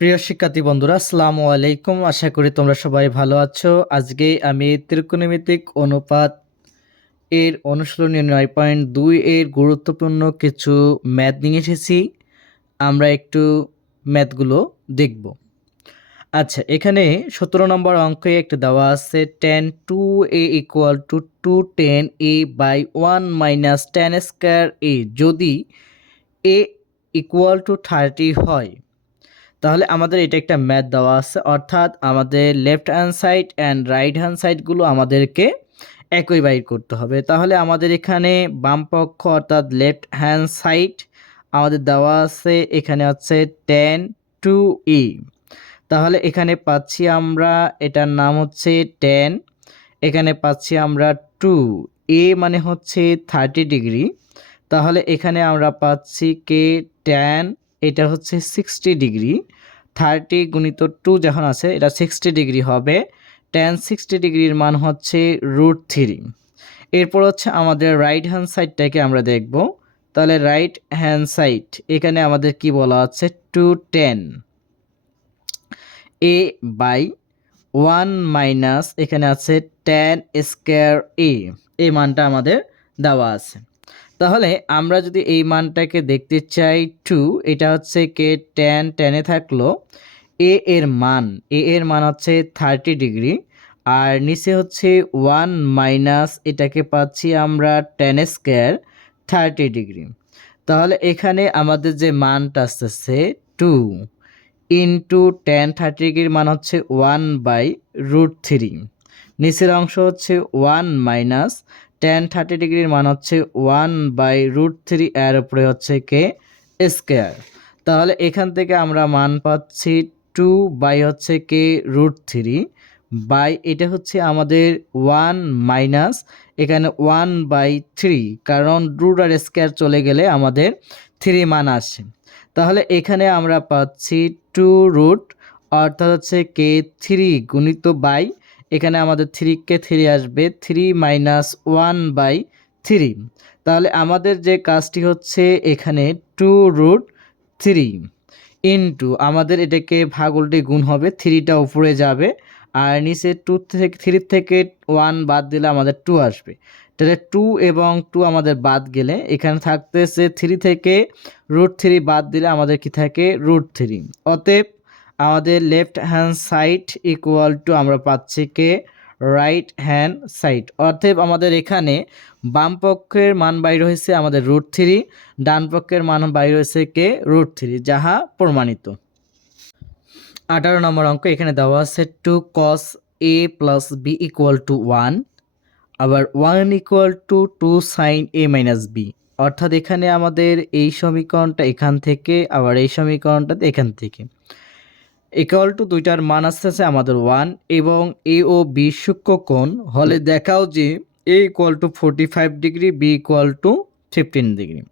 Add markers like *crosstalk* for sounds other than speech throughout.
প্রিয় শিক্ষার্থী বন্ধুরা, আসসালামু আলাইকুম। আশা করি তোমরা সবাই ভালো আছো। আজকে আমি ত্রিকোণমিতিক অনুপাত এর অনুশীলনী নয় পয়েন্ট দুই এর গুরুত্বপূর্ণ কিছু ম্যাথ নিয়ে এসেছি। আমরা একটু ম্যাথগুলো দেখব। আচ্ছা এখানে সতেরো নম্বর অঙ্কে একটা দেওয়া আছে tan two A equal to two tan A by one minus tan square A যদি এ ইকুয়াল টু থার্টি হয় তাহলে আমাদের এটা একটা ম্যাথ দেওয়া আছে। অর্থাৎ আমাদের left hand side and right hand সাইডগুলো আমাদেরকে একই বাইর করতে হবে। তাহলে আমাদের এখানে বাম পক্ষ অর্থাৎ লেফট হ্যান্ড সাইড আমাদের দেওয়া আছে, এখানে হচ্ছে টেন টু ই তাহলে এখানে পাচ্ছি আমরা, এটার নাম হচ্ছে টেন এখানে পাচ্ছি আমরা টু এ মানে হচ্ছে থার্টি ডিগ্রি তাহলে এখানে আমরা পাচ্ছি কে? টেন এটা হচ্ছে সিক্সটি ডিগ্রি থার্টি গুণিত টু যখন আছে, এটা সিক্সটি ডিগ্রি হবে টেন সিক্সটি ডিগ্রির মান হচ্ছে রুট থ্রি এরপর হচ্ছে আমাদের রাইট হ্যান্ড সাইডটাকে আমরা দেখব। তাহলে রাইট হ্যান্ড সাইড এখানে আমাদের কি বলা হচ্ছে two tan A by one minus এখানে আছে টেন স্কোয়ার এ এই মানটা আমাদের দেওয়া আছে। তাহলে আমরা যদি এই মানটাকে দেখতে চাই টু এটা হচ্ছে কে টেন টেনে থাকল। এ এর মান এ এর মান হচ্ছে থার্টি ডিগ্রি আর নিচে হচ্ছে ওয়ান মাইনাস এটাকে পাচ্ছি আমরা টেন স্কোয়ার থার্টি ডিগ্রি তাহলে এখানে আমাদের যে মানটা আসতেছে টু ইন্টু টেন থার্টি ডিগ্রির মান হচ্ছে ওয়ান বাই রুট থ্রি নিচের অংশ হচ্ছে ওয়ান মাইনাস টেন থার্টি ডিগ্রির মান হচ্ছে ওয়ান বাই রুট থ্রি এর উপরে হচ্ছে কে স্কোয়ার তাহলে এখান থেকে আমরা মান পাচ্ছি টু বাই হচ্ছে কে রুট থ্রি বাই এটা হচ্ছে আমাদের ওয়ান মাইনাস এখানে ওয়ান বাই থ্রি কারণ রুট আর স্কোয়ার চলে গেলে আমাদের থ্রি মান আসে। তাহলে এখানে আমরা পাচ্ছি টু রুট অর্থাৎ হচ্ছে কে থ্রি গুণিত বাই এখানে আমাদের থ্রি কে থ্রি আসবে three minus one by three তাহলে আমাদের যে কাজটি হচ্ছে এখানে টু রুট থ্রি ইন্টু আমাদের এটাকে ভাগ উল্টে গুণ হবে থ্রিটা উপরে যাবে, আর নিচে টু থেকে থ্রি থেকে ওয়ান বাদ দিলে আমাদের টু আসবে। তাহলে টু এবং টু আমাদের বাদ গেলে, এখানে থাকতেছে থ্রি থেকে রুট থ্রি বাদ দিলে আমাদের কি থাকে? রুট থ্রি অতএব আমাদের left hand side equal to আমরা পাচ্ছি কে? রাইট হ্যান্ড সাইড অর্থাৎ আমাদের এখানে বাম পক্ষের মান বাইর হয়েছে আমাদের রুট থ্রি ডান পক্ষের মান বাইর হয়েছে কে? রুট থ্রি যাহা প্রমাণিত। আঠারো নম্বর অঙ্ক, এখানে দেওয়া আছে two cos A plus B equal to one আবার one equal to two sine A minus B অর্থাৎ এখানে আমাদের এই সমীকরণটা এখান থেকে, আবার এই সমীকরণটা এখান থেকে। ইকুয়াল টু দুইটার মান আসতেছে আমাদের ওয়ান এবং এ ও বি কোণ। হলে দেখাও যে A equal to forty five degree B equal to fifteen degree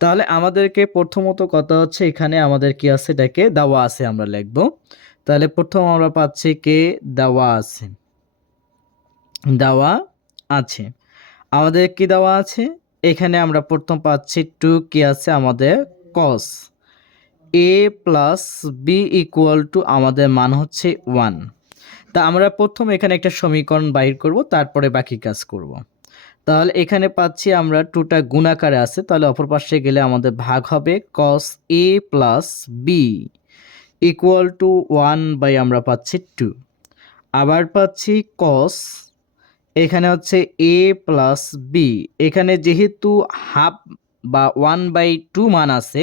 তাহলে আমাদেরকে প্রথমত কথা হচ্ছে, এখানে আমাদের কি আছে? এটাকে দেওয়া আছে আমরা লিখব। তাহলে প্রথম আমরা পাচ্ছি কে? দেওয়া আছে। দেওয়া আছে। আমাদের কি দেওয়া আছে? এখানে আমরা প্রথম পাচ্ছি টু কি আছে? আমাদের cos A plus B equal to আমাদের মান হচ্ছে ওয়ান তা আমরা প্রথম এখানে একটা সমীকরণ বাইর করব, তারপরে বাকি কাজ করব। তাহলে এখানে পাচ্ছি আমরা টুটা গুণাকারে আছে, তাহলে অপর পাশে গেলে আমাদের ভাগ হবে cos A plus B equal to one by আমরা পাচ্ছি টু আবার পাচ্ছি কস এখানে হচ্ছে এ প্লাস বি এখানে যেহেতু হাফ বা ওয়ান বাই টু মান আছে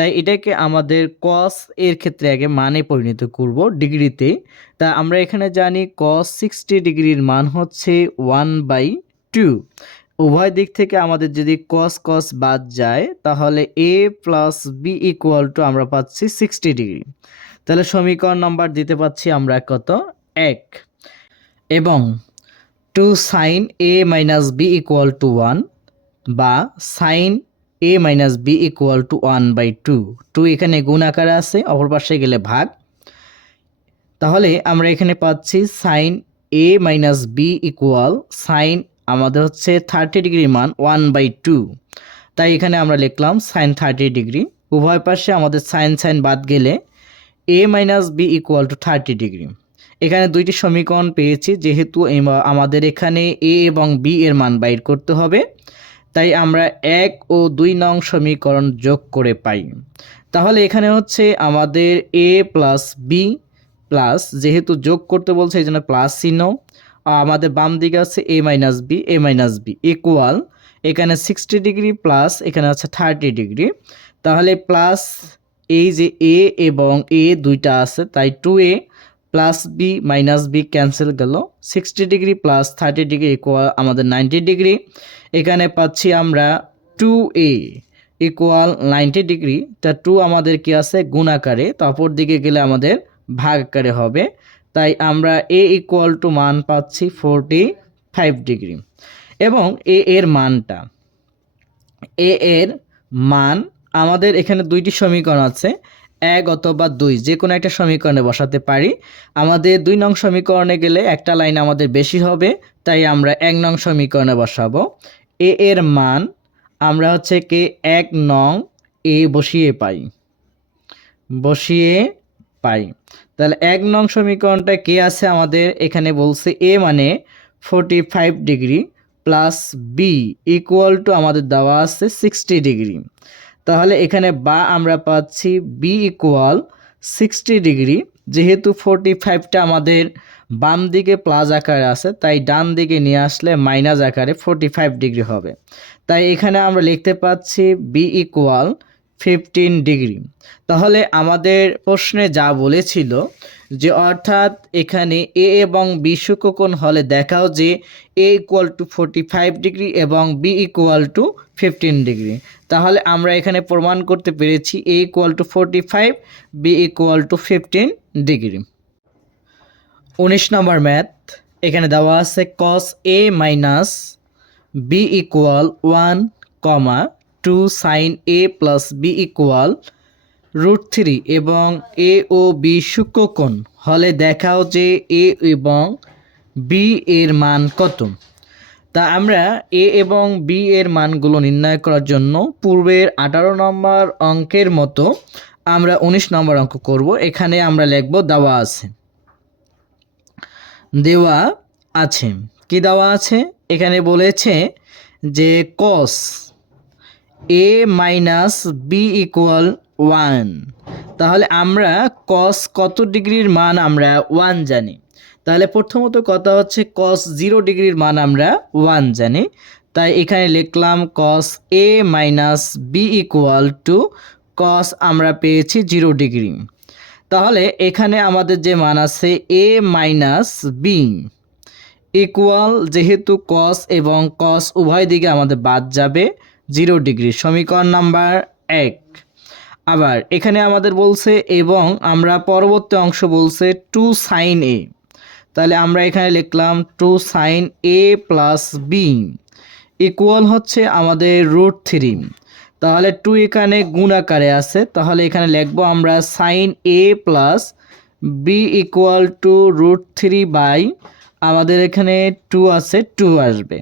তাই এটাকে আমাদের কস এর ক্ষেত্রে আগে মানে পরিণত করব ডিগ্রিতে। তা আমরা এখানে জানি কস সিক্সটি ডিগ্রির মান হচ্ছে ওয়ান বাই টু উভয় দিক থেকে আমাদের যদি কস কস বাদ যায়, তাহলে A plus B equal to আমরা পাচ্ছি সিক্সটি ডিগ্রি। তাহলে সমীকরণ নাম্বার দিতে পাচ্ছি আমরা কত? এক। এবং two sine A minus B equal to one বা sine A minus B equal to one by two two এখানে গুণ আকারে আছে, অপর পাশে গেলে ভাগ। তাহলে আমরা এখানে পাচ্ছি sine A minus B equal sine আমাদের হচ্ছে থার্টি ডিগ্রি মান ওয়ান বাই টু তাই এখানে আমরা লিখলাম সাইন থার্টি ডিগ্রি উভয় পাশে আমাদের সাইন সাইন বাদ গেলে A minus B equal to thirty degree এখানে দুইটি সমীকরণ পেয়েছি, যেহেতু আমাদের এখানে এ এবং বি এর মান বাইর করতে হবে। তাই আমরা এক ও দুই নং সমীকরণ যোগ করে পাই। তাহলে এখানে হচ্ছে আমাদের এ প্লাস বি প্লাস যেহেতু যোগ করতে বলছে, এই জন্য প্লাস চিহ্ন। আমাদের বাম দিকে আছে A minus B A minus B equal এখানে সিক্সটি ডিগ্রি প্লাস এখানে আছে থার্টি ডিগ্রি তাহলে প্লাস এই যে এ এবং এ দুইটা আছে, তাই two A plus B minus B cancel গেল। Sixty degree plus thirty degree equal আমাদের নাইনটি ডিগ্রি এখানে পাচ্ছি আমরা two A equal ninety degree তা টু আমাদের কি আছে? গুণাকারে তো দিকে গেলে আমাদের ভাগ আকারে হবে। তাই আমরা এ ইকুয়াল টু মান পাচ্ছি ফোরটি ফাইভ ডিগ্রি এবং এ এর মানটা। এ এর মান, আমাদের এখানে দুইটি সমীকরণ আছে। এক অথবা দুই যে কোনো একটা সমীকরণে বসাতে পারি। আমাদের দুই নং সমীকরণে গেলে একটা লাইন আমাদের বেশি হবে, তাই আমরা এক নং সমীকরণে বসাবো। এ এর মান আমরা হচ্ছে কি এক নং এ বসিয়ে পাই। বসিয়ে পাই। তাহলে এক নং সমীকরণটা কে আছে আমাদের এখানে বলছে এ মানে forty five degree plus B equal to আমাদের দেওয়া আছে সিক্সটি ডিগ্রি তাহলে এখানে বা আমরা পাচ্ছি বি ইকুয়াল সিক্সটি ডিগ্রি যেহেতু ফোরটি ফাইভটা আমাদের বাম দিকে প্লাস আকারে আছে, তাই ডান দিকে নিয়ে আসলে মাইনাস আকারে ফোরটি ফাইভ ডিগ্রি হবে। তাই এখানে আমরা লিখতে পাচ্ছি বি ইকুয়াল ফিফটিন ডিগ্রি তাহলে আমাদের প্রশ্নে যা বলেছিল যে অর্থাৎ এখানে এ এবং বি সূক্ষ্মকোণ হলে দেখাও যে A equal to forty five degree এবং B equal to fifteen degree তাহলে আমরা এখানে প্রমাণ করতে পেরেছি A equal to forty five B equal to fifteen degree উনিশ নম্বর ম্যাথ এখানে দেওয়া আছে cos A minus B equal one comma two sine A plus B equal root three এবং এ ও বি সূক্ষ্মকোণ হলে দেখাও যে এ এবং বি এর মান কত। তা আমরা এ এবং বি এর মানগুলো নির্ণয় করার জন্য পূর্বের আঠারো নম্বর অঙ্কের মতো আমরা উনিশ নম্বর অঙ্ক করব। এখানে আমরা লিখব দেওয়া আছে। দেওয়া আছে। কি দেওয়া আছে? এখানে বলেছে যে cos A minus B equal one তাহলে আমরা কস কত ডিগ্রির মান আমরা ওয়ান জানি। তাহলে প্রথমত কথা হচ্ছে কস জিরো ডিগ্রির মান আমরা ওয়ান জানি। তাই এখানে লিখলাম cos A minus B equal to cos আমরা পেয়েছি জিরো ডিগ্রি। তাহলে এখানে আমাদের যে মান আছে এ মাইনাস বি ইকুয়াল যেহেতু কস এবং কস উভয় দিকে আমাদের বাদ যাবে জিরো ডিগ্রি সমীকরণ নাম্বার এক। আবার এখানে আমাদের বলছে এবং আমরা পরবর্তী অংশ বলছে টু সাইন এ। তাহলে আমরা এখানে লিখলাম two sine A plus B equal হচ্ছে আমাদের রুট থ্রি। তাহলে টু এখানে গুণ আকারে আছে, তাহলে এখানে লিখব আমরা sine A plus B equal to root three by আমাদের এখানে টু আছে, টু আসবে।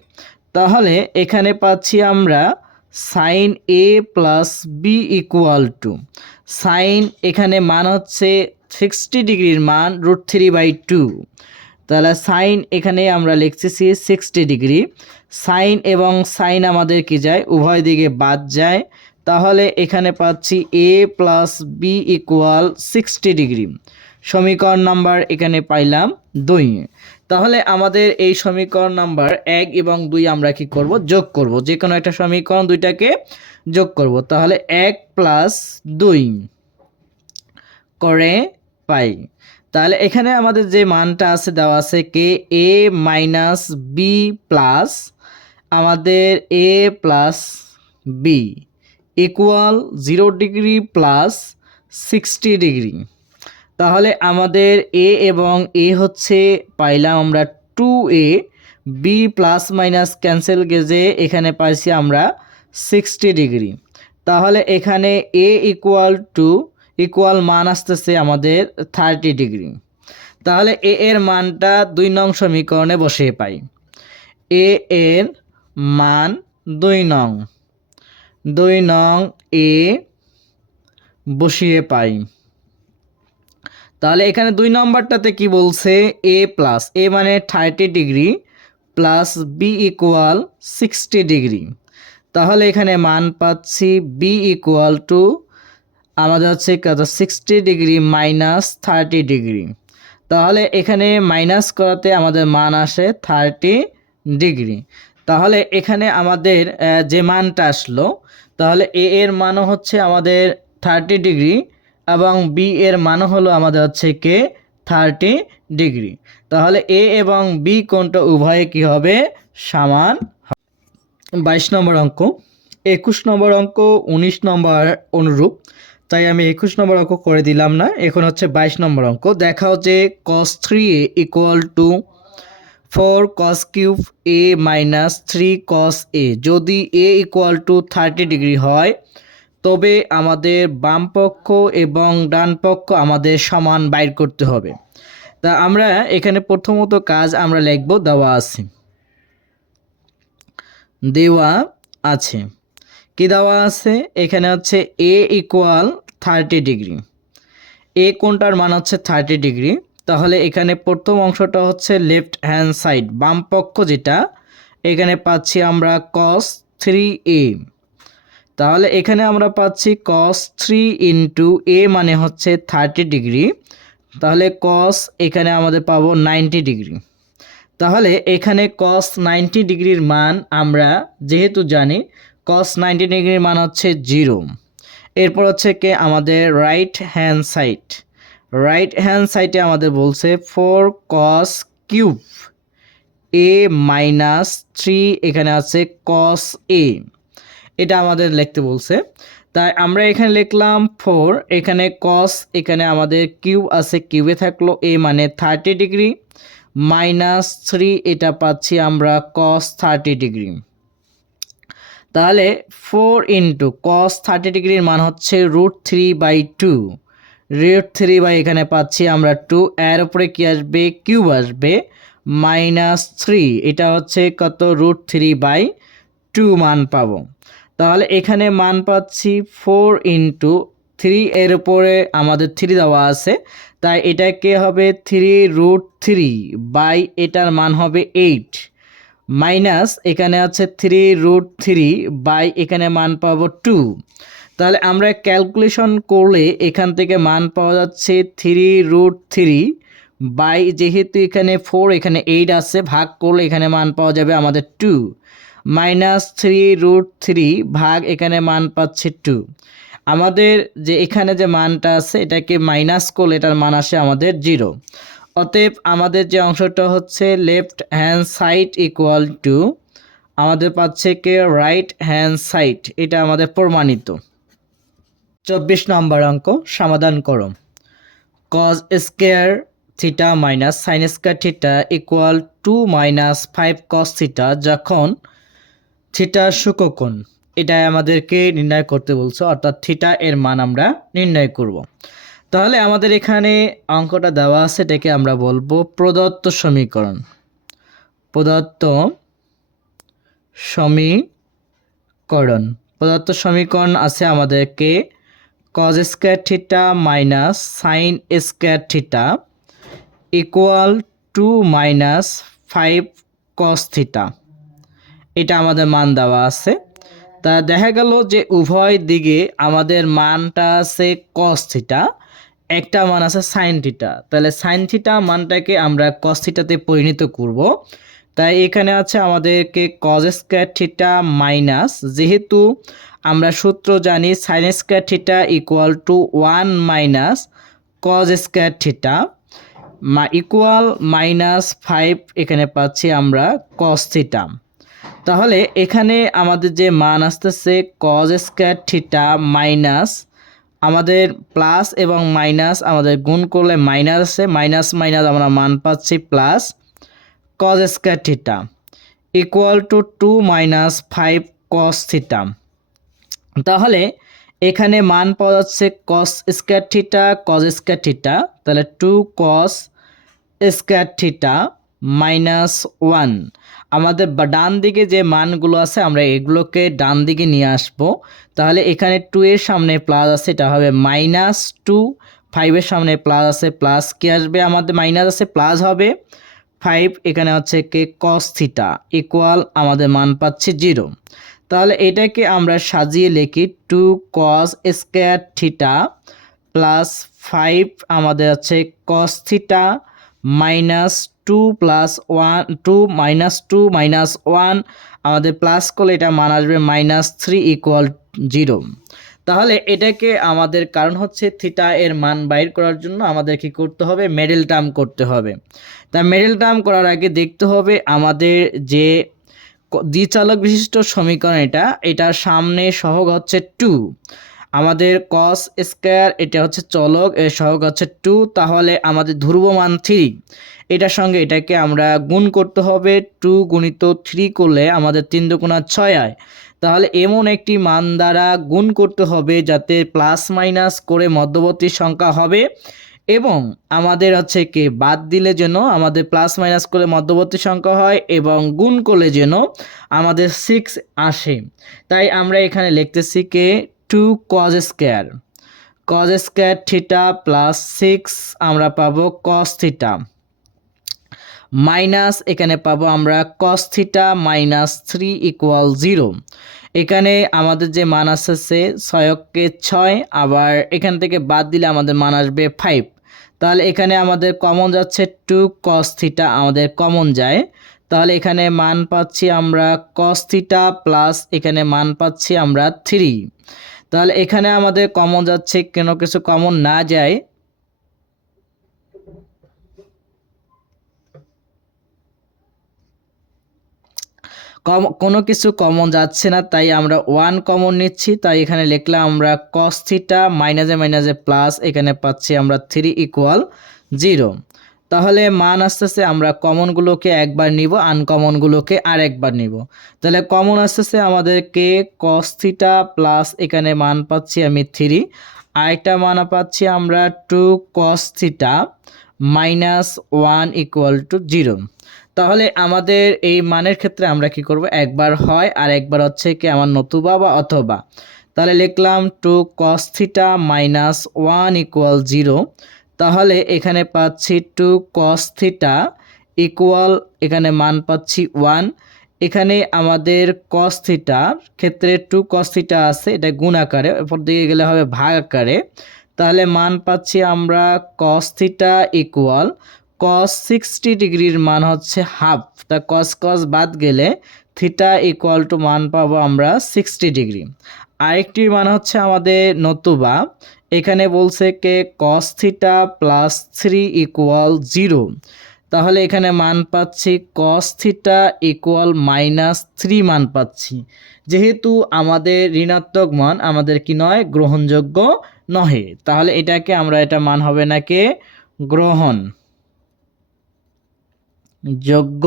তাহলে এখানে পাচ্ছি আমরা sine A plus B equal to. Sine এখানে মান হচ্ছে সিক্সটি ডিগ্রির মান, রুট থ্রি বাই টু। তাহলে সাইন এখানে আমরা লিখতেছি সিক্সটি ডিগ্রি। সাইন এবং সাইন আমাদের কি যায়? উভয় দিকে বাদ যায়। তাহলে এখানে পাচ্ছি A plus B equal sixty degree. সমীকরণ নাম্বার এখানে পাইলাম দুই। তাহলে আমাদের এই সমীকরণ নাম্বার এক এবং দুই আমরা কি করব? যোগ করব। যে কোনো একটা সমীকরণ দুইটাকে যোগ করব। তাহলে এক প্লাস দুই করে পাই। তাহলে এখানে আমাদের যে মানটা আছে, দেওয়া আছে কে এ মাইনাস বি প্লাস আমাদের A plus B equal zero degree plus sixty degree তাহলে আমাদের এ এবং এ হচ্ছে, পাইলাম আমরা two A B plus minus cancel গেজে এখানে পাইছি আমরা সিক্সটি ডিগ্রি তাহলে এখানে এ ইকুয়াল টু ইকুয়াল মান আসতেছে আমাদের থার্টি ডিগ্রি তাহলে এ এর মানটা দুই নং সমীকরণে বসিয়ে পাই। এ এর মান দুই নং। দুই নং এ বসিয়ে পাই। তাহলে এখানে দুই নম্বরটাতে কি বলছে? এ প্লাস এ মানে thirty degree plus B equal sixty degree তাহলে এখানে মান পাচ্ছি বি ইকুয়াল টু আমাদের হচ্ছে কত sixty degree minus thirty degree তাহলে এখানে মাইনাস করাতে আমাদের মান আসে থার্টি ডিগ্রি তাহলে এখানে আমাদের যে মানটা আসলো, তাহলে এ এর মানও হচ্ছে আমাদের থার্টি ডিগ্রি এবং বি এর মানও হলো আমাদের হচ্ছে কে? থার্টি ডিগ্রি তাহলে এ এবং বি কোনটা উভয়ে কি হবে? সমান বাইশ নম্বর অঙ্ক। একুশ নম্বর অঙ্ক উনিশ নম্বর অনুরূপ। তাই আমি একুশ নম্বর অঙ্ক করে দিলাম না, এখন হচ্ছে বাইশ নম্বর অঙ্ক। দেখাও যে cos three A equal to four cos cube A minus three cos A যদি A equal to thirty degree হয় তবে আমাদের বাম পক্ষ এবং ডান পক্ষ আমাদের সমান বাইর করতে হবে। তা আমরা এখানে প্রথমত কাজ আমরা লিখব, দেওয়া আছে। দেওয়া আছে। কি দেওয়া আছে? এখানে হচ্ছে A equal thirty degree A কোনটার মান হচ্ছে থার্টি ডিগ্রি তাহলে এখানে প্রথম অংশটা হচ্ছে লেফট হ্যান্ড সাইড বাম পক্ষ যেটা, এখানে পাচ্ছি আমরা কস থ্রি এ তাহলে এখানে আমরা পাচ্ছি কস থ্রি ইন্টু এ মানে হচ্ছে থার্টি ডিগ্রি তাহলে কস এখানে আমাদের পাবো নাইনটি ডিগ্রি তাহলে এখানে কস নাইনটি ডিগ্রির মান আমরা যেহেতু জানি কস নাইনটি ডিগ্রির মান হচ্ছে জিরো এরপর হচ্ছে কে? আমাদের right hand side right hand সাইডে আমাদের বলছে four cos cube A minus three এখানে আছে কস এ এটা আমাদের লিখতে বলছে। তাই আমরা এখানে লিখলাম ফোর এখানে কস এখানে আমাদের কিউব আছে কিউবে থাকল এ মানে থার্টি ডিগ্রি মাইনাস থ্রি এটা পাচ্ছি আমরা কস থার্টি ডিগ্রি তাহলে ফোর ইন্টু কস থার্টি ডিগ্রির মান হচ্ছে root three by two root three by এখানে পাচ্ছি আমরা টু এর উপরে কি আসবে? কিউব আসবে মাইনাস থ্রি এটা হচ্ছে কত? রুট থ্রি বাই টু মান পাবো। তাহলে এখানে মান পাচ্ছি ফোর ইন্টু থ্রি এর উপরে আমাদের থ্রি দেওয়া আছে। তাই এটাকে হবে? থ্রি রুট থ্রি বাই এটার মান হবে এইট মাইনাস এখানে আছে থ্রি রুট থ্রি বাই এখানে মান পাবো টু তাহলে আমরা ক্যালকুলেশন করলে এখান থেকে মান পাওয়া যাচ্ছে থ্রি রুট থ্রি বাই যেহেতু এখানে ফোর এখানে এইট আছে, ভাগ করলে এখানে মান পাওয়া যাবে আমাদের two minus three root three ভাগ এখানে মান পাচ্ছে টু। আমাদের যে এখানে যে মানটা আছে, এটাকে মাইনাস করলে এটার মান আসে আমাদের জিরো। অতএব আমাদের যে অংশটা হচ্ছে left hand side equal to, আমাদের পাচ্ছে কে রাইট হ্যান্ড সাইড, এটা আমাদের প্রমাণিত। চব্বিশ নম্বর অঙ্ক, সমাধান করো। Cos square theta minus sine square theta equal to minus five cos theta, যখন থিটা শুকোকোণ এটা আমাদেরকে নির্ণয় করতে বলছো, অর্থাৎ থিটা এর মান আমরা নির্ণয় করব। তাহলে আমাদের এখানে অঙ্কটা দেওয়া আছে, এটাকে আমরা বলব প্রদত্ত সমীকরণ। প্রদত্ত সমীকরণ। প্রদত্ত সমীকরণ আছে আমাদেরকে cos square theta minus sine square theta equal to minus five cos theta এটা আমাদের মান দেওয়া আছে। তা দেখা গেল যে উভয় দিকে আমাদের মানটা আছে কস থিটা একটা মান আছে সাইন থিটা তাহলে সাইন থিটা মানটাকে আমরা কস থিটাতে পরিণত করব। তাই এখানে আছে আমাদেরকে কজ স্কোয়ার থিটা মাইনাস যেহেতু আমরা সূত্র জানি sine square theta equal to one minus cos square theta equal minus five এখানে পাচ্ছি আমরা কস থিটা তাহলে এখানে আমাদের যে মান আসতেছে কজ স্কোয়ার থিটা মাইনাস আমাদের প্লাস এবং মাইনাস আমাদের গুণ করলে মাইনাস আছে মাইনাস মাইনাস আমরা মান পাচ্ছি plus cos square theta equal to two minus five cos theta তাহলে এখানে মান পাওয়া যাচ্ছে cos square theta cos square theta তাহলে two cos square theta minus one আমাদের ডান দিকে যে মানগুলো আছে, আমরা এগুলোকে ডান দিকে নিয়ে আসব। তাহলে এখানে টু এর সামনে প্লাস আছে, এটা হবে মাইনাস টু ফাইভের সামনে প্লাস আছে প্লাস কি আসবে? আমাদের মাইনাস আছে প্লাস হবে ফাইভ এখানে হচ্ছে কে কস থিটা ইকুয়াল আমাদের মান পাচ্ছে জিরো তাহলে এটাকে আমরা সাজিয়ে লিখি two cos square theta plus five আমাদের হচ্ছে cos theta minus two plus one two minus two minus one আমাদের প্লাস করলে এটা মান আসবে মাইনাস থ্রি ইকুয়াল জিরো তাহলে এটাকে আমাদের কারণ হচ্ছে থিটা এর মান বাইর করার জন্য আমাদের কি করতে হবে? মেডেল টার্ম করতে হবে। তা মেডেল টার্ম করার আগে দেখতে হবে আমাদের যে দ্বিচালক বিশিষ্ট সমীকরণ এটা, এটার সামনে সহগ হচ্ছে টু আমাদের কস স্কোয়ার এটা হচ্ছে চলক, এর সহগ হচ্ছে টু তাহলে আমাদের ধ্রুবমান থ্রি এটার সঙ্গে এটাকে আমরা গুণ করতে হবে টু গুণিত থ্রি করলে আমাদের তিন দুগুণা ছয় হয় তাহলে এমন একটি মান দ্বারা গুণ করতে হবে যাতে প্লাস মাইনাস করে মধ্যবর্তী সংখ্যা হবে এবং আমাদের হচ্ছে কি বাদ দিলে যেন আমাদের প্লাস মাইনাস করে মধ্যবর্তী সংখ্যা হয় এবং গুণ করলে যেন আমাদের সিক্স আসে। তাই আমরা এখানে লিখতেছি কে two cos square. Cos square theta plus six আমরা পাবো কস থিটা। মাইনাস, এখানে পাবো আমরা cos theta minus three equal zero এখানে আমাদের যে মান আসছে ছয়কে ছয়, আবার এখান থেকে বাদ দিলে আমাদের মান আসবে ফাইভ তাহলে এখানে আমাদের কমন যাচ্ছে টু কস থিটা আমাদের কমন যায়। তাহলে এখানে মান পাচ্ছি আমরা কস থিটা প্লাস এখানে মান পাচ্ছি আমরা থ্রি তাহলে এখানে আমাদের কমন যাচ্ছে, কোনো কিছু কমন না যায়। কম, কোনো কিছু কমন যাচ্ছে না, তাই আমরা ওয়ান কমন নিচ্ছি। তাই এখানে লিখলাম আমরা কস থিটা মাইনাসে মাইনাসে প্লাস এখানে পাচ্ছি আমরা থ্রি ইকুয়াল জিরো তাহলে মান আসতেছে, আমরা কমনগুলোকে একবার নিব আনকমনগুলোকে আর একবার নিব। তাহলে কমন আসতেছে আমাদের কে কস থিটা প্লাস এখানে মান পাচ্ছি আমি থ্রি আরেকটা মান পাচ্ছি আমরা two cos theta minus one equal to zero তাহলে আমাদের এই মানের ক্ষেত্রে আমরা কি করব? একবার হয় আর একবার হচ্ছে কি আমার নতুবা বা অথবা। তাহলে লিখলাম two cos theta minus one equal zero তাহলে এখানে পাচ্ছি টু কস থিটা ইকুয়াল এখানে মান পাচ্ছি ওয়ান এখানে আমাদের কস থিটার ক্ষেত্রে টু কস থিটা আছে, এটা গুণ আকারে, এরপর দিকে গেলে হবে ভাগ আকারে। তাহলে মান পাচ্ছি আমরা cos theta equal cos sixty ডিগ্রির মান হচ্ছে হাফ তা কস কস বাদ গেলে থিটা ইকুয়াল টু মান পাবো আমরা সিক্সটি ডিগ্রি আরেকটি মান হচ্ছে আমাদের নতুবা। এখানে বলছে কে cos theta plus three equal zero তাহলে এখানে মান পাচ্ছি cos theta equal minus three মান পাচ্ছি। যেহেতু আমাদের ঋণাত্মক মান আমাদের কি নয়, গ্রহণযোগ্য নহে। তাহলে এটাকে আমরা, এটা মান হবে না কে গ্রহণ। যোগ্য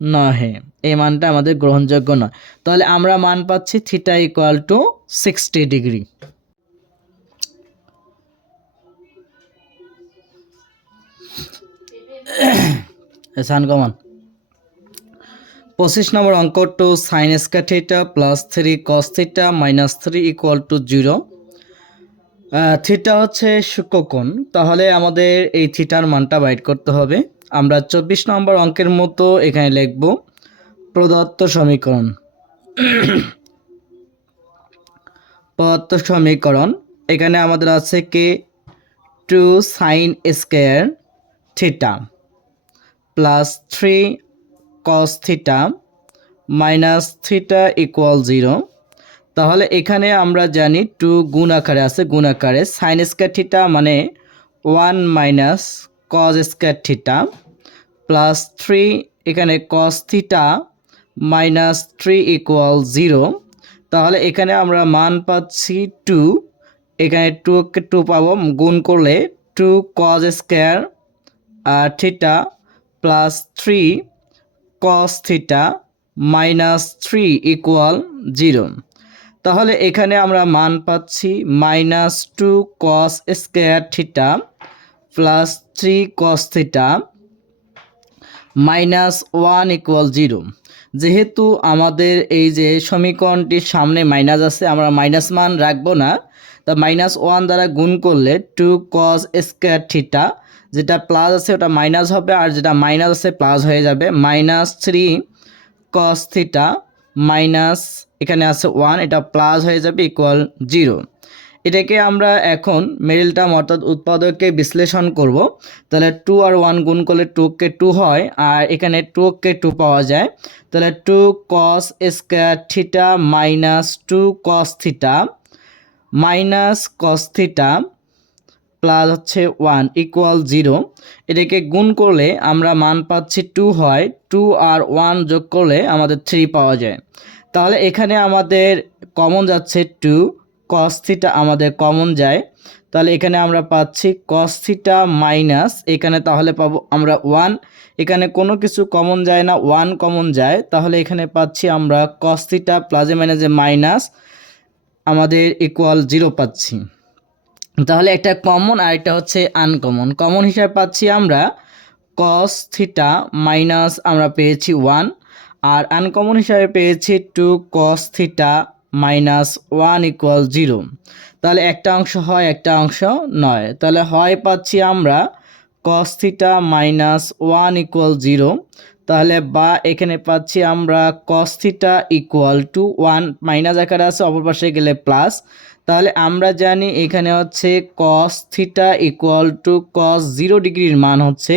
নহে। এই মানটা আমাদের গ্রহণযোগ্য নয়। তাহলে আমরা মান পাচ্ছি theta equal to sixty degree. সান কমান। পঁচিশ নম্বর অঙ্ক two sine square theta plus three cos theta minus three equal to zero. Theta হচ্ছে সূক্ষ্মকোণ। তাহলে আমাদের এই থিটার মানটা বাইট করতে হবে। আমরা চব্বিশ নম্বর অঙ্কের মতো এখানে লিখব প্রদত্ত সমীকরণ। *clears throat* প্রদত্ত সমীকরণ, এখানে আমাদের আছে কে two sine square theta plus three cos theta minus theta equal zero তাহলে এখানে আমরা জানি টু গুণ আকারে আছে, গুণ আকারে সাইন স্কোয়ার থিটা মানে one minus cos square theta plus three এখানে cos theta minus three equal zero তাহলে এখানে আমরা মান পাচ্ছি টু এখানে টুকে টু পাবো, গুণ করলে two cos square theta plus three cos theta minus three equal zero তাহলে এখানে আমরা মান পাচ্ছি minus two cos square theta plus three cos theta minus one equal zero যেহেতু আমাদের এই যে সমীকরণটির সামনে মাইনাস আছে, আমরা মাইনাস মান রাখব না। তা মাইনাস ওয়ান দ্বারা গুণ করলে টু কস স্কোয়ার থিটা যেটা প্লাস আছে ওটা মাইনাস হবে, আর যেটা মাইনাস আছে প্লাস হয়ে যাবে। Minus three cos theta minus, এখানে আছে ওয়ান, এটা প্লাস হয়ে যাবে ইকুয়াল জিরো এটাকে আমরা এখন মেরিলটার্ম অর্থাৎ উৎপাদককে বিশ্লেষণ করব। তাহলে টু আর ওয়ান গুণ করলে টুকে টু হয়, আর এখানে টুকে টু পাওয়া যায়। তাহলে two cos square theta minus two cos theta minus cos theta plus হচ্ছে ওয়ান ইকুয়াল জিরো এটাকে গুণ করলে আমরা মান পাচ্ছি টু হয় টু আর ওয়ান যোগ করলে আমাদের থ্রি পাওয়া যায়। তাহলে এখানে আমাদের কমন যাচ্ছে টু কস থিটা আমাদের কমন যায়, তাহলে এখানে আমরা পাচ্ছি কস থিটা মাইনাস এখানে তাহলে পাবো আমরা ওয়ান এখানে কোনো কিছু কমন যায় না ওয়ান কমন যায়, তাহলে এখানে পাচ্ছি আমরা কস থিটা প্লাজে মাইনাসে মাইনাস আমাদের ইকুয়াল জিরো পাচ্ছি। তাহলে একটা কমন আর একটা হচ্ছে আনকমন কমন হিসাবে পাচ্ছি আমরা কস থিটা মাইনাস আমরা পেয়েছি ওয়ান আর আনকমন হিসাবে পেয়েছি two cos theta minus one equal zero. তাহলে একটা অংশ হয়, একটা অংশ নয়। তাহলে হয় পাচ্ছি আমরা cos theta minus one equal zero. তাহলে বা এখানে পাচ্ছি আমরা cos theta equal to one. Minus আকারে আছে, অপর পাশে গেলে প্লাস তাহলে আমরা জানি এখানে হচ্ছে cos theta equal to cos zero ডিগ্রির মান হচ্ছে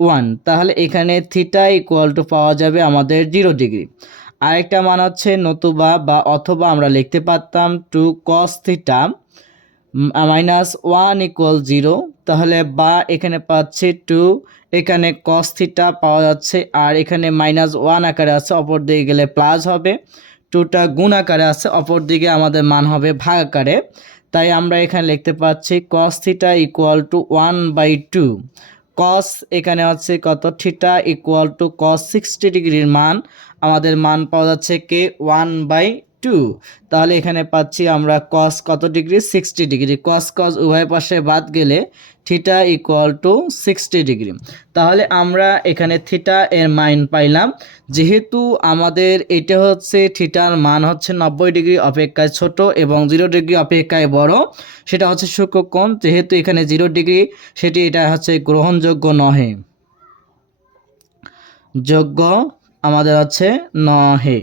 ওয়ান। তাহলে এখানে থিটা ইকুয়াল টু পাওয়া যাবে আমাদের জিরো ডিগ্রি। আরেকটা মান হচ্ছে নতুবা বা অথবা আমরা লিখতে পারতাম two cos theta minus one equal zero তাহলে বা এখানে পাচ্ছি টু এখানে কস থিটা পাওয়া যাচ্ছে, আর এখানে মাইনাস ওয়ান আকারে আছে, অপর দিকে গেলে প্লাস হবে। টুটা গুণ আকারে আছে, অপর দিকে আমাদের মান হবে ভাগ আকারে। তাই আমরা এখানে লিখতে পাচ্ছি cos theta equal to one by two cos এখানে হচ্ছে কত? Theta equal to cos sixty ডিগ্রির মান। আমাদের মান পাওয়া যাচ্ছে কে? One by two. তাহলে এখানে পাচ্ছি আমরা কস কত degree? Sixty degree. Cos cos উভয় পাশে বাদ গেলে theta equal to sixty degree. তাহলে আমরা এখানে থিটা এর মান পাইলাম। যেহেতু আমাদের এটা হচ্ছে থিটার মান হচ্ছে নব্বই ডিগ্রি অপেক্ষায় ছোট এবং জিরো ডিগ্রি অপেক্ষায় বড়, সেটা হচ্ছে সূক্ষ্মকোণ যেহেতু এখানে জিরো ডিগ্রি, সেটি এটা হচ্ছে গ্রহণযোগ্য নহে। যোগ্য আমাদের হচ্ছে নহে।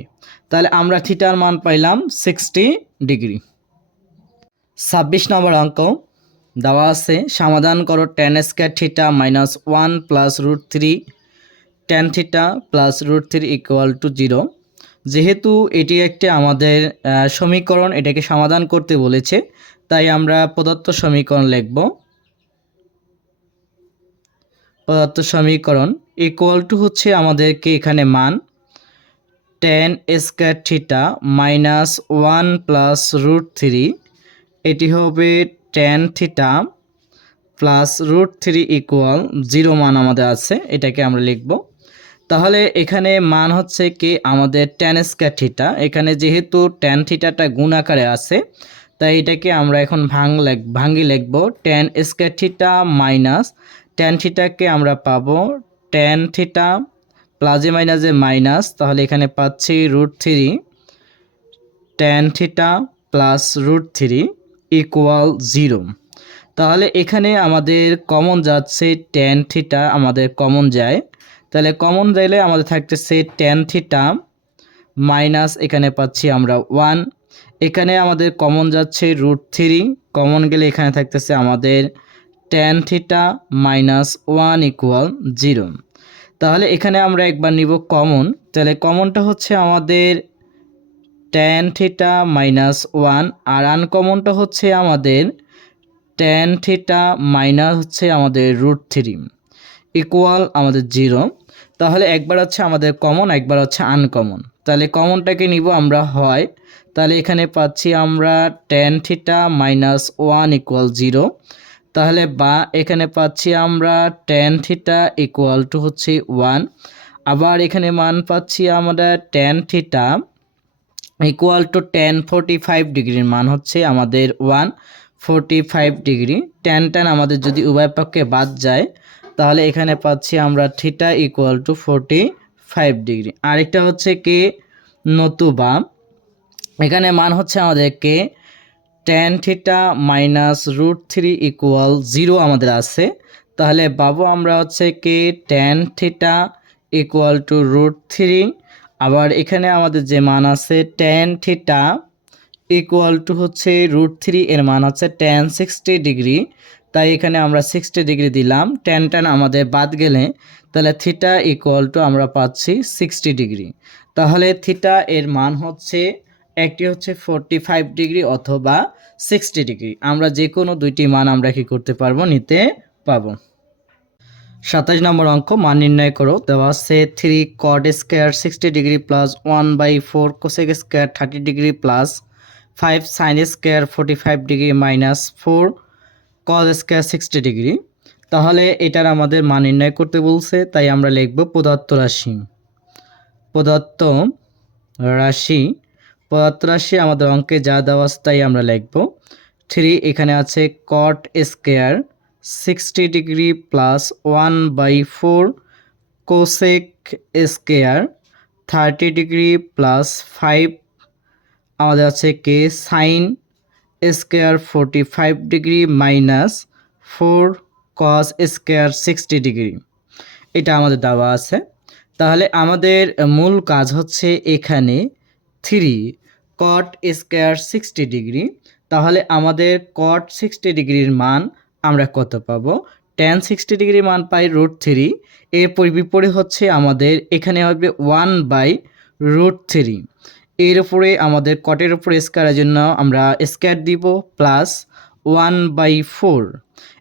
তাহলে আমরা থিটার মান পাইলাম সিক্সটি ডিগ্রি। ছাব্বিশ নম্বর অঙ্ক দেওয়া আছে, সমাধান করো tan square theta minus one plus root three tan theta plus root three equal to zero যেহেতু এটি একটি আমাদের সমীকরণ, এটাকে সমাধান করতে বলেছে, তাই আমরা প্রদত্ত সমীকরণ লিখব। প্রদত্ত সমীকরণ ইকুয়াল টু হচ্ছে আমাদেরকে এখানে মান tan square theta minus one plus root three এটি হবে tan theta plus root three equal zero মান আমাদের আছে, এটাকে আমরা লিখব। তাহলে এখানে মান হচ্ছে কি আমাদের টেন স্কোয়ার থিটা এখানে যেহেতু টেন থিটাটা গুণ আকারে আছে, তাই এটাকে আমরা এখন ভাঙ ভাঙ্গি লিখব। Tan square theta minus tan থিটাকে আমরা পাবো? টেন থিটা প্লাজে মাইনাসে মাইনাস তাহলে এখানে পাচ্ছি root three tan theta plus root three equal zero তাহলে এখানে আমাদের কমন যাচ্ছে টেন থিটা আমাদের কমন যায়। তাহলে কমন যাইলে আমাদের থাকতেছে টেন থিটা মাইনাস এখানে পাচ্ছি আমরা ওয়ান এখানে আমাদের কমন যাচ্ছে রুট থ্রি কমন গেলে এখানে থাকতেছে আমাদের tan theta minus one equal zero তাহলে এখানে আমরা একবার নিব কমন তাহলে কমনটা হচ্ছে আমাদের টেন থিটা মাইনাস ওয়ান আর আনকমনটা হচ্ছে আমাদের টেন থিটা মাইনাস হচ্ছে আমাদের রুট থ্রি ইকুয়াল আমাদের জিরো তাহলে একবার হচ্ছে আমাদের কমন একবার হচ্ছে আনকমন তাহলে কমনটাকে নিব আমরা হয়। তাহলে এখানে পাচ্ছি আমরা tan theta minus one equal zero তাহলে বা এখানে পাচ্ছি আমরা টেন থিটা ইকুয়াল টু হচ্ছে ওয়ান আবার এখানে মান পাচ্ছি আমরা tan theta equal to tan forty five ডিগ্রির মান হচ্ছে আমাদের one forty five degree tan tan আমাদের যদি উভয় পক্ষে বাদ যায়, তাহলে এখানে পাচ্ছি আমরা theta equal to forty five degree আরেকটা হচ্ছে কি, নতুবা, এখানে মান হচ্ছে আমাদেরকে tan theta minus root three equal zero আমাদের আছে। তাহলে পাবো আমরা হচ্ছে কি tan theta equal to root three আবার এখানে আমাদের যে মান আছে টেন থিটা ইকুয়াল টু হচ্ছে রুট থ্রি এর মান হচ্ছে টেন সিক্সটি ডিগ্রি তাই এখানে আমরা সিক্সটি ডিগ্রি দিলাম। টেন টেন আমাদের বাদ গেলে তাহলে থিটা ইকুয়াল টু আমরা পাচ্ছি সিক্সটি ডিগ্রি তাহলে থিটা এর মান হচ্ছে একটি হচ্ছে ফোরটি ফাইভ ডিগ্রি অথবা সিক্সটি ডিগ্রি আমরা যে কোনো দুইটি মান আমরা কি করতে পারব? নিতে পাবো সাতাশ নম্বর অঙ্ক, মান নির্ণয় করো। দেওয়া আছে three cot square sixty degree plus one by four cosec square thirty degree plus five sine square forty five degree minus four cos square sixty degree তাহলে এটার আমাদের মান নির্ণয় করতে বলছে, তাই আমরা লিখব প্রদত্ত রাশি। প্রদত্ত রাশি প্রদত্ত রাশি আমাদের অঙ্কে যা দেওয়া আছে তাই আমরা লিখব। থ্রি, এখানে আছে cot square sixty degree plus one by four cosec square thirty degree plus five আমাদের আছে কে sine square forty five degree minus four cos square sixty degree এটা আমাদের দেওয়া আছে। তাহলে আমাদের মূল কাজ হচ্ছে এখানে three cot square sixty degree তাহলে আমাদের কট সিক্সটি ডিগ্রির মান আমরা কত পাবো? টেন সিক্সটি ডিগ্রি মান পাই রুট থ্রি এর বিপরীত হচ্ছে আমাদের, এখানে হবে ওয়ান বাই রুট থ্রি এর উপরে আমাদের কটের উপরে স্কোয়ারের জন্য আমরা স্কোয়ার দিব প্লাস ওয়ান বাই ফোর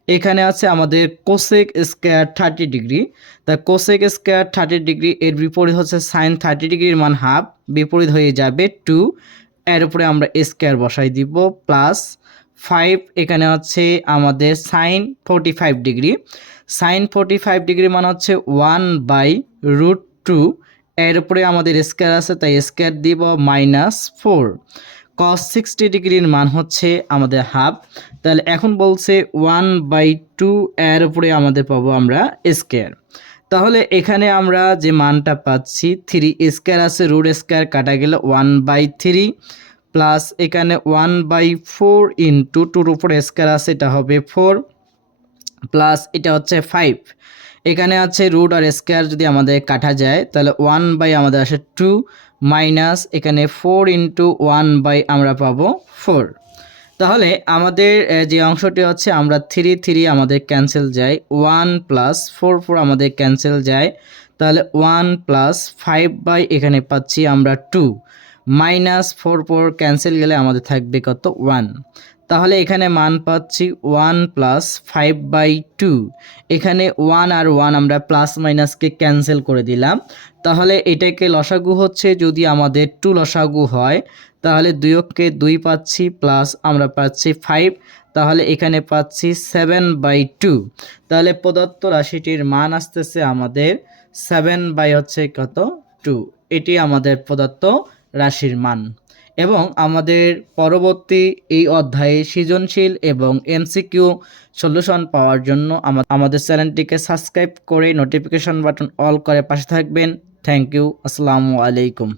এখানে আছে আমাদের কোসেক স্কোয়ার থার্টি ডিগ্রি তা কোসেক স্কোয়ার থার্টি ডিগ্রি এর বিপরীত হচ্ছে সাইন থার্টি ডিগ্রির মান হাফ বিপরীত হয়ে যাবে টু এর উপরে আমরা স্কোয়ার বসাই দিব প্লাস ফাইভ এখানে হচ্ছে আমাদের sine forty five degree sine forty five degree মান হচ্ছে ওয়ান বাই রুট টু এর উপরে আমাদের স্কোয়ার আছে, তাই স্কোয়ার দিব মাইনাস ফোর কস সিক্সটি ডিগ্রির মান হচ্ছে আমাদের হাফ তাহলে এখন বলছে ওয়ান বাই টু এর উপরে আমাদের পাবো আমরা স্কোয়ার তাহলে এখানে আমরা যে মানটা পাচ্ছি থ্রি স্কোয়ার আছে রুট স্কোয়ার কাটা গেলে ওয়ান বাই থ্রি প্লাস এখানে ওয়ান বাই ফোর ইন্টু টুর উপরে স্কোয়ার আছে, এটা হবে ফোর প্লাস এটা হচ্ছে ফাইভ এখানে আছে রুট আর স্কোয়ার যদি আমাদের কাটা যায়, তাহলে ওয়ান বাই আমাদের আসে টু মাইনাস এখানে ফোর ইন্টু ওয়ান বাই আমরা পাবো ফোর। তাহলে আমাদের যে অংশটি হচ্ছে আমরা থ্রি থ্রি আমাদের ক্যান্সেল যায়, ওয়ান প্লাস ফোর ফোর আমাদের ক্যান্সেল যায়, তাহলে ওয়ান প্লাস ফাইভ বাই এখানে পাচ্ছি আমরা two. Minus four four cancel গেলে আমাদের থাকবে কত? ওয়ান। তাহলে এখানে মান পাচ্ছি one plus five by two এখানে ওয়ান আর ওয়ান আমরা প্লাস মাইনাসকে ক্যান্সেল করে দিলাম। তাহলে এটাকে লসাগু হচ্ছে যদি আমাদের টু লসাগু হয়, তাহলে দুইকে দুই পাচ্ছি প্লাস আমরা পাচ্ছি ফাইভ তাহলে এখানে পাচ্ছি সেভেন বাই টু তাহলে প্রদত্ত রাশিটির মান আসতেছে আমাদের সেভেন বাই হচ্ছে কত? টু এটি আমাদের প্রদত্ত রাশির মান। এবং আমাদের পরবর্তী এই অধ্যায়ে সৃজনশীল এবং এমসিকিউ সলিউশন পাওয়ার জন্য আমাদের চ্যানেলটিকে সাবস্ক্রাইব করে নোটিফিকেশন বাটন অল করে পাশে থাকবেন। Thank you. আসসালামু আলাইকুম।